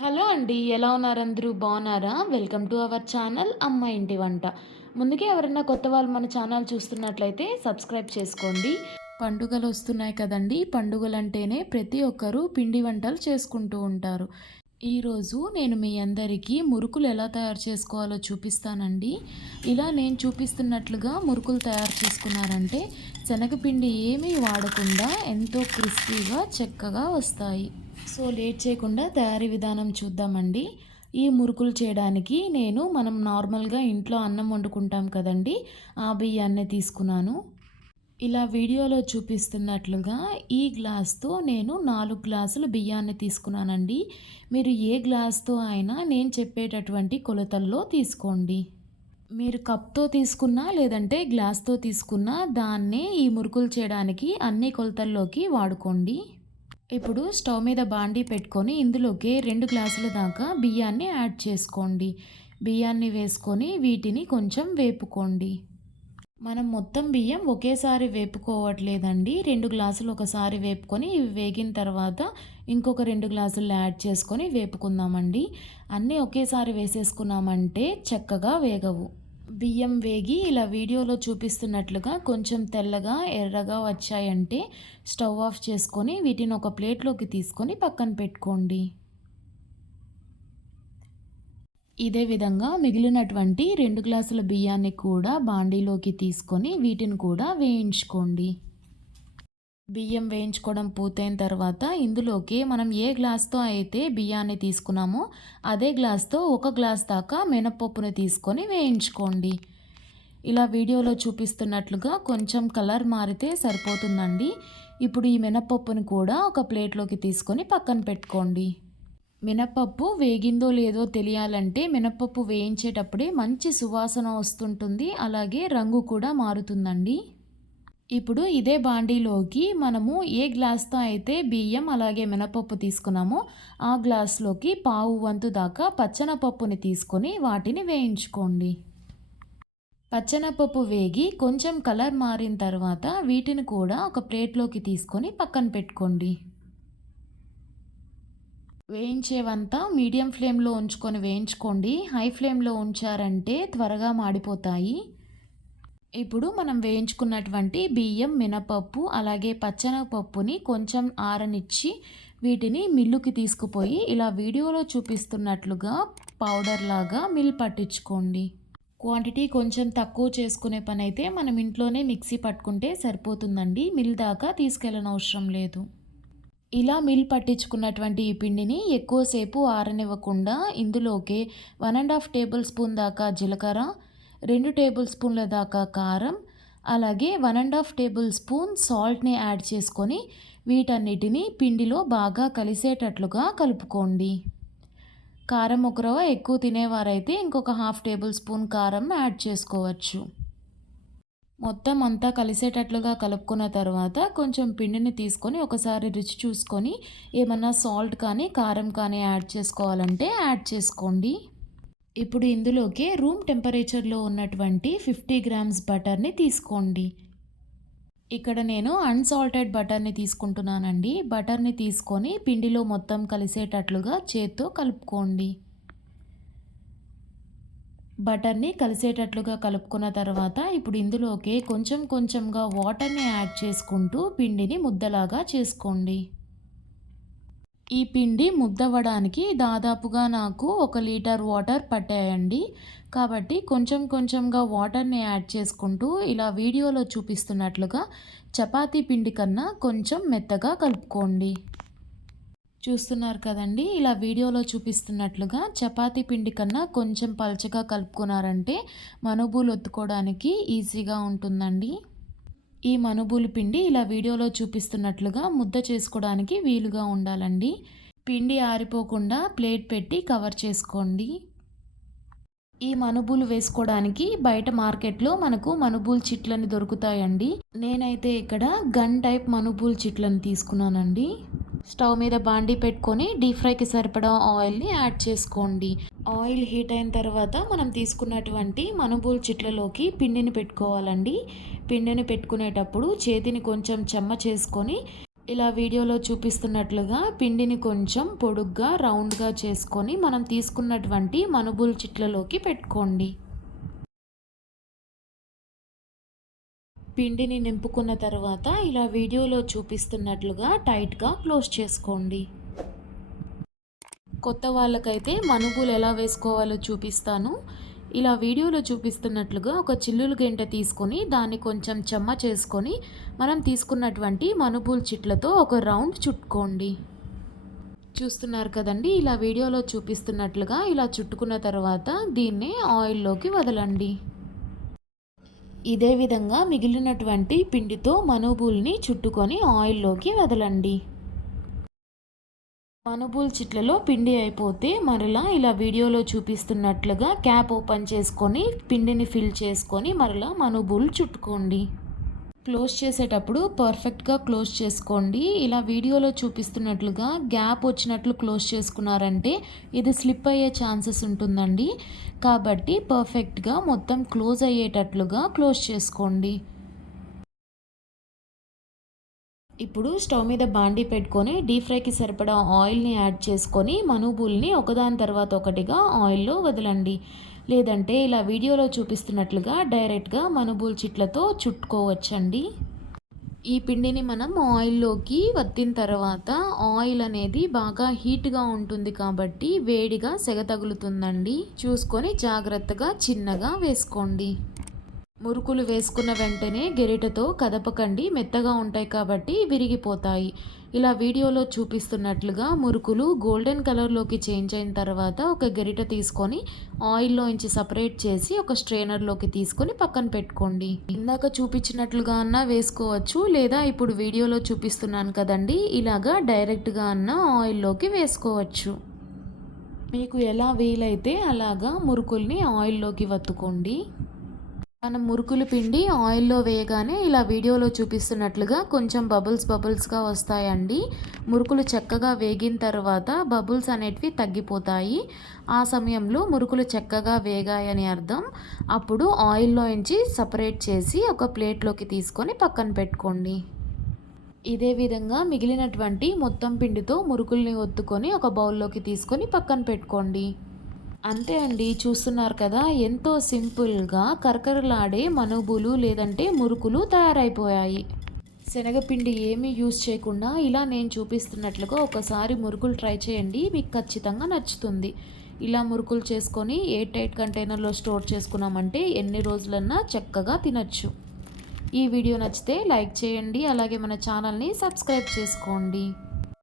Hello అండి ఎలా ఉన్నారు అందరూ? బాగున్నారా? వెల్కమ్ టు అవర్ ఛానల్ అమ్మ ఇంటి వంట. ముందుకే ఎవరైనా కొత్త వాళ్ళు మన ఛానల్ చూస్తున్నట్లయితే సబ్స్క్రైబ్ చేసుకోండి. పండుగలు వస్తున్నాయి కదండి పండుగలు అంటేనే ప్రతి ఒక్కరూ పిండి వంటలు చేసుకుంటూ ఉంటారు. ఈరోజు నేను మీ అందరికీ మురుకులు ఎలా తయారు చేసుకోవాలో చూపిస్తానండి. ఇలా నేను చూపిస్తున్నట్లుగా మురుకులు తయారు చేసుకున్నారంటే శనగపిండి ఏమీ వాడకుండా ఎంతో క్రిస్పీగా చక్కగా వస్తాయి. సో లేట్ చేయకుండా తయారీ విధానం చూద్దామండి. ఈ మురుకులు చేయడానికి నేను మనం నార్మల్గా ఇంట్లో అన్నం వండుకుంటాం కదండి ఆ బియ్యాన్ని తీసుకున్నాను. ఇలా వీడియోలో చూపిస్తున్నట్లుగా ఈ గ్లాస్తో నేను నాలుగు గ్లాసులు బియ్యాన్ని తీసుకున్నానండి. మీరు ఏ గ్లాస్తో అయినా నేను చెప్పేటటువంటి కొలతల్లో తీసుకోండి. మీరు కప్తో తీసుకున్నా లేదంటే గ్లాస్తో తీసుకున్నా దాన్నే ఈ మురుకులు చేయడానికి అన్ని కొలతల్లోకి వాడుకోండి. ఇప్పుడు స్టవ్ మీద బాండీ పెట్టుకొని ఇందులోకి రెండు గ్లాసుల దాకా బియ్యాన్ని యాడ్ చేసుకోండి. బియ్యాన్ని వేసుకొని వీటిని కొంచెం వేపుకోండి. మనం మొత్తం బియ్యం ఒకేసారి వేపుకోవట్లేదండి. రెండు గ్లాసులు ఒకసారి వేపుకొని ఇవి వేగిన తర్వాత ఇంకొక రెండు గ్లాసులు యాడ్ చేసుకొని వేపుకుందామండి. అన్నీ ఒకేసారి వేసేసుకున్నామంటే చక్కగా వేగవు. బియ్యం వేగి ఇలా వీడియోలో చూపిస్తున్నట్లుగా కొంచెం తెల్లగా ఎర్రగా వచ్చాయంటే స్టవ్ ఆఫ్ చేసుకొని వీటిని ఒక ప్లేట్లోకి తీసుకొని పక్కన పెట్టుకోండి. ఇదే విధంగా మిగిలినటువంటి రెండు గ్లాసుల బియ్యాన్ని కూడా బాండీలోకి తీసుకొని వీటిని కూడా వేయించుకోండి. బియ్యం వేయించుకోవడం పూర్తయిన తర్వాత ఇందులోకి మనం ఏ గ్లాస్తో అయితే బియ్యాన్ని తీసుకున్నామో అదే గ్లాస్తో ఒక గ్లాస్ దాకా మినపప్పుని తీసుకొని వేయించుకోండి. ఇలా వీడియోలో చూపిస్తున్నట్లుగా కొంచెం కలర్ మారితే సరిపోతుందండి. ఇప్పుడు ఈ మినపప్పుని కూడా ఒక ప్లేట్లోకి తీసుకొని పక్కన పెట్టుకోండి. మినపప్పు వేగిందో లేదో తెలియాలంటే మినపప్పు వేయించేటప్పుడే మంచి సువాసన వస్తుంటుంది అలాగే రంగు కూడా మారుతుందండి. ఇప్పుడు ఇదే బాండీలోకి మనము ఏ గ్లాస్తో అయితే బియ్యం అలాగే మినపప్పు తీసుకున్నామో ఆ గ్లాస్లోకి పావు వంతు దాకా పచ్చనపప్పుని తీసుకొని వాటిని వేయించుకోండి. పచ్చనపప్పు వేగి కొంచెం కలర్ మారిన తర్వాత వీటిని కూడా ఒక ప్లేట్లోకి తీసుకొని పక్కన పెట్టుకోండి. వేయించేవంతా మీడియం ఫ్లేమ్లో ఉంచుకొని వేయించుకోండి. హై ఫ్లేమ్లో ఉంచారంటే త్వరగా మాడిపోతాయి. ఇప్పుడు మనం వేయించుకున్నటువంటి బియ్యం మినపప్పు అలాగే పచ్చనపప్పుని కొంచెం ఆరనిచ్చి వీటిని మిల్లుకి తీసుకుపోయి ఇలా వీడియోలో చూపిస్తున్నట్లుగా పౌడర్ లాగా మిల్ పట్టించుకోండి. క్వాంటిటీ కొంచెం తక్కువ చేసుకునే పని అయితే మనం ఇంట్లోనే మిక్సీ పట్టుకుంటే సరిపోతుందండి. మిల్ దాకా తీసుకెళ్ళనవసరం లేదు. ఇలా మిల్ పట్టించుకున్నటువంటి ఈ పిండిని ఎక్కువసేపు ఆరనివ్వకుండా ఇందులోకి one and half tablespoon దాకా జీలకర్ర రెండు టేబుల్ స్పూన్ల దాకా కారం అలాగే one and half tablespoon సాల్ట్ని యాడ్ చేసుకొని వీటన్నిటిని పిండిలో బాగా కలిసేటట్లుగా కలుపుకోండి. కారం ఒక రవ ఎక్కువ తినేవారైతే ఇంకొక హాఫ్ టేబుల్ స్పూన్ కారం యాడ్ చేసుకోవచ్చు. మొత్తం అంతా కలిసేటట్లుగా కలుపుకున్న తర్వాత కొంచెం పిండిని తీసుకొని ఒకసారి రుచి చూసుకొని ఏమన్నా సాల్ట్ కానీ కారం కానీ యాడ్ చేసుకోవాలంటే యాడ్ చేసుకోండి. ఇప్పుడు ఇందులోకి రూమ్ టెంపరేచర్లో ఉన్నటువంటి ఫిఫ్టీ గ్రామ్స్ బటర్ని తీసుకోండి. ఇక్కడ నేను అన్సాల్టెడ్ బటర్ని తీసుకుంటున్నానండి. బటర్ని తీసుకొని పిండిలో మొత్తం కలిసేటట్లుగా చేత్తో కలుపుకోండి. బటర్ని కలిసేటట్లుగా కలుపుకున్న తర్వాత ఇప్పుడు ఇందులోకి కొంచెం కొంచెంగా వాటర్ని యాడ్ చేసుకుంటూ పిండిని ముద్దలాగా చేసుకోండి. ఈ పిండి ముద్దవ్వడానికి దాదాపుగా నాకు ఒక లీటర్ వాటర్ పట్టాయండి. కాబట్టి కొంచెం కొంచెంగా వాటర్ని యాడ్ చేసుకుంటూ ఇలా వీడియోలో చూపిస్తున్నట్లుగా చపాతీ పిండి కన్నా కొంచెం మెత్తగా కలుపుకోండి. చూస్తున్నారు కదండి ఇలా వీడియోలో చూపిస్తున్నట్లుగా చపాతీ పిండి కన్నా కొంచెం పలచగా కలుపుకున్నారంటే మనుబులు ఒత్తుకోవడానికి ఈజీగా ఉంటుందండి. ఈ మనుబూలు పిండి ఇలా వీడియోలో చూపిస్తున్నట్లుగా ముద్ద చేసుకోవడానికి వీలుగా ఉండాలండి. పిండి ఆరిపోకుండా ప్లేట్ పెట్టి కవర్ చేసుకోండి. ఈ మనుబులు వేసుకోవడానికి బయట మార్కెట్లో మనకు మనుబూలు చిట్లని దొరుకుతాయండి. నేనైతే ఇక్కడ గన్ టైప్ మనుబూలు చిట్లను తీసుకున్నానండి. స్టవ్ మీద బాండీ పెట్టుకొని డీప్ ఫ్రైకి సరిపడా ఆయిల్ని యాడ్ చేసుకోండి. ఆయిల్ హీట్ అయిన తర్వాత మనం తీసుకున్నటువంటి మనుబూల్ చిట్లలోకి పిండిని పెట్టుకోవాలండి. పిండిని పెట్టుకునేటప్పుడు చేతిని కొంచెం చెమ్మ చేసుకొని ఇలా వీడియోలో చూపిస్తున్నట్లుగా పిండిని కొంచెం పొడుగ్గా రౌండ్గా చేసుకొని మనం తీసుకున్నటువంటి మనుబుల్ చిట్లలోకి పెట్టుకోండి. పిండిని నింపుకున్న తర్వాత ఇలా వీడియోలో చూపిస్తున్నట్లుగా టైట్గా క్లోజ్ చేసుకోండి. కొత్త వాళ్ళకైతే మనుగులు ఎలా వేసుకోవాలో చూపిస్తాను. ఇలా వీడియోలో చూపిస్తున్నట్లుగా ఒక చిల్లులు గంట తీసుకొని దాన్ని కొంచెం చెమ్మ చేసుకొని మనం తీసుకున్నటువంటి మనుబూల్ చిట్లతో ఒక రౌండ్ చుట్టుకోండి. చూస్తున్నారు కదండి ఇలా వీడియోలో చూపిస్తున్నట్లుగా ఇలా చుట్టుకున్న తర్వాత దీన్ని ఆయిల్లోకి వదలండి. ఇదే విధంగా మిగిలినటువంటి పిండితో మనుబూల్ని చుట్టుకొని ఆయిల్లోకి వదలండి. మనుబూల్ చిట్లలో పిండి అయిపోతే మరలా ఇలా వీడియోలో చూపిస్తున్నట్లుగా క్యాప్ ఓపెన్ చేసుకొని పిండిని ఫిల్ చేసుకొని మరలా మనుబూల్ చుట్టుకోండి. క్లోజ్ చేసేటప్పుడు పర్ఫెక్ట్గా క్లోజ్ చేసుకోండి. ఇలా వీడియోలో చూపిస్తున్నట్లుగా గ్యాప్ వచ్చినట్లు క్లోజ్ చేసుకున్నారంటే ఇది స్లిప్ అయ్యే ఛాన్సెస్ ఉంటుందండి. కాబట్టి పర్ఫెక్ట్గా మొత్తం క్లోజ్ అయ్యేటట్లుగా క్లోజ్ చేసుకోండి. ఇప్పుడు స్టవ్ మీద బాండి పెట్టుకొని డీప్ ఫ్రైకి సరిపడా ఆయిల్ని యాడ్ చేసుకొని మనుబుల్ని ఒకదాని తర్వాత ఒకటిగా ఆయిల్లో వదలండి. లేదంటే ఇలా వీడియోలో చూపిస్తున్నట్లుగా డైరెక్ట్గా మనుబూల్ చిట్లతో చుట్టుకోవచ్చండి. ఈ పిండిని మనం ఆయిల్లోకి వత్తిన తర్వాత ఆయిల్ అనేది బాగా హీట్గా ఉంటుంది కాబట్టి వేడిగా సెగ తగులుతుందండి. చూసుకొని జాగ్రత్తగా చిన్నగా వేసుకోండి. మురుకులు వేసుకున్న వెంటనే గెరిటతో కదపకండి మెత్తగా ఉంటాయి కాబట్టి విరిగిపోతాయి. ఇలా వీడియోలో చూపిస్తున్నట్లుగా మురుకులు గోల్డెన్ కలర్లోకి చేంజ్ అయిన తర్వాత ఒక గెరిట తీసుకొని ఆయిల్లో నుంచి సపరేట్ చేసి ఒక స్ట్రైనర్లోకి తీసుకొని పక్కన పెట్టుకోండి. ఇందాక చూపించినట్లుగా అన్నా వేసుకోవచ్చు లేదా ఇప్పుడు వీడియోలో చూపిస్తున్నాను కదండి ఇలాగా డైరెక్ట్గా అన్న ఆయిల్లోకి వేసుకోవచ్చు. మీకు ఎలా వీలైతే అలాగా మురుకుల్ని ఆయిల్లోకి వత్తుకోండి. మనం మురుకులు పిండి ఆయిల్లో వేయగానే ఇలా వీడియోలో చూపిస్తున్నట్లుగా కొంచెం బబుల్స్ బబుల్స్గా వస్తాయండి. మురుకులు చక్కగా వేగిన తర్వాత బబుల్స్ అనేటివి తగ్గిపోతాయి. ఆ సమయంలో మురుకులు చక్కగా వేగాయని అర్థం. అప్పుడు ఆయిల్లో నుంచి సపరేట్ చేసి ఒక ప్లేట్లోకి తీసుకొని పక్కన పెట్టుకోండి. ఇదే విధంగా మిగిలినటువంటి మొత్తం పిండితో మురుకుల్ని ఒత్తుకొని ఒక బౌల్లోకి తీసుకొని పక్కన పెట్టుకోండి. అంతే అండి చూస్తున్నారు కదా ఎంతో సింపుల్గా కరకరలాడే మనుబులు లేదంటే మురుకులు తయారైపోయాయి. శనగపిండి ఏమీ యూస్ చేయకుండా ఇలా నేను చూపిస్తున్నట్లుగా ఒకసారి మురుకులు ట్రై చేయండి మీకు ఖచ్చితంగా నచ్చుతుంది. ఇలా మురుకులు చేసుకొని ఏ టైట్ కంటైనర్లో స్టోర్ చేసుకున్నామంటే ఎన్ని రోజులన్నా చక్కగా తినచ్చు. ఈ వీడియో నచ్చితే లైక్ చేయండి అలాగే మన ఛానల్ని సబ్స్క్రైబ్ చేసుకోండి.